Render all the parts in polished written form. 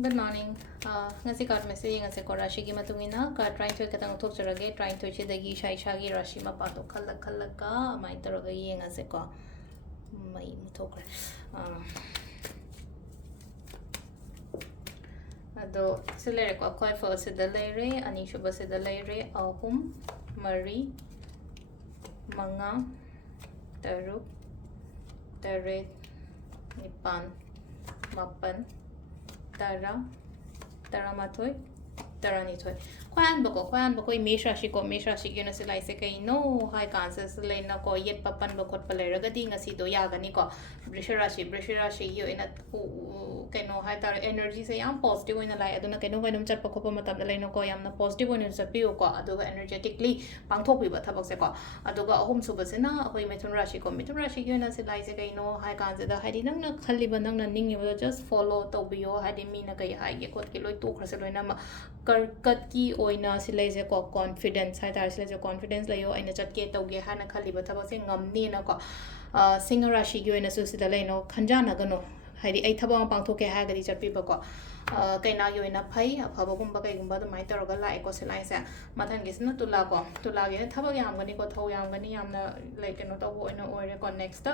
Good morning. Ngasi card message ngasi ko Rashi ki matungina ka trying to katang thok charage trying to chi dagi shai shagi Rashi ma pato khalak ka mai taraga ye ngasi ko mai thok ado selere ko koi first se dalere ani shuba se dalere ahum mari manga taruk taret nipan mapan Tara Mathoi Taranithoi. Kwan bako Mesha Shiko na sila isa kay no high cancers lay na ko yet papan bakot paleragadi nga si doyagani ko Brisharashi yo in at kay no high tar energy sa yang positive na lay aduna kay no kay num chat pa ko pa matab lay no ko yam na positive na sa piyo ko aduga energetically pangthok pi ba thabak se ko aduga ahum suba se na akoi Mithun Rashi yo na sila isa kay no high cancer da hadi nang na khali ba nang na ning yo just follow to biyo hadi mi na kay high ge kot ki loi tu khra se loi na ma karkat ki oina silai ko confidence hai tar silai confidence layo aina chatke tauge hana khali ba thaba se ngamni na ko singa rashi gi oina su sidalai no khanjana gano haidi ai thaba pangthoke ha gadi chatpi ba ko kaina gi oina phai aphaba gumba kai gumba mai taroga lai ko silai sa mathan gi sna tula ge thaba gi hamgani ko thau yamgani yamna like no to oina oire ko next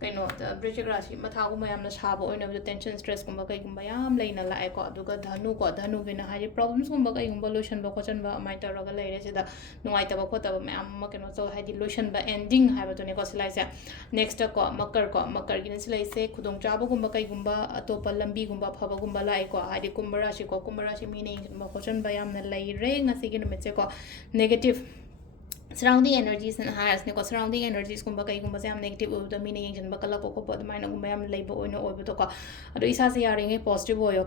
kaino bridge rashi matha gumba yamna saba oina tension stress gumba kai gumba yam leina lai ko aduga dhanu gi na hari problems gumba kai gumba lotion ba kochen ba mai taroga leire sida nuai taba ko taba mam ma keno so hadi lotion ba ending ha ba to ne ko silai sa next ko makar gi na silai se khudong chaba gumba kai gumba atopa lambi gumba phaba gumba lai ko hadi kumbarashi meaning ma kochen ba yamna leire ngasi gi no meche ko negative surrounding energies and hires ne ko surrounding energies kumba kai kumba se am negative of the meaning jen ba kala ko ko pod mai na kumba am leibo oino oibo to ko ado isa se yare nge positive oyo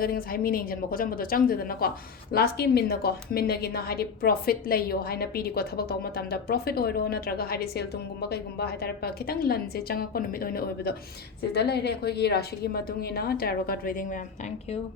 ga ding sai meaning jen ba ko jam do chang de na ko last ki min na ko min na gi na hadi profit layo hai na piri ko thabak to ma tam da profit oiro na traga hadi sel tum kumba kai kumba hai tar pa kitang lan se chang ko numit oino oibo to se da lai re khoi gi rashi gi matung ina tarot card reading ma'am thank you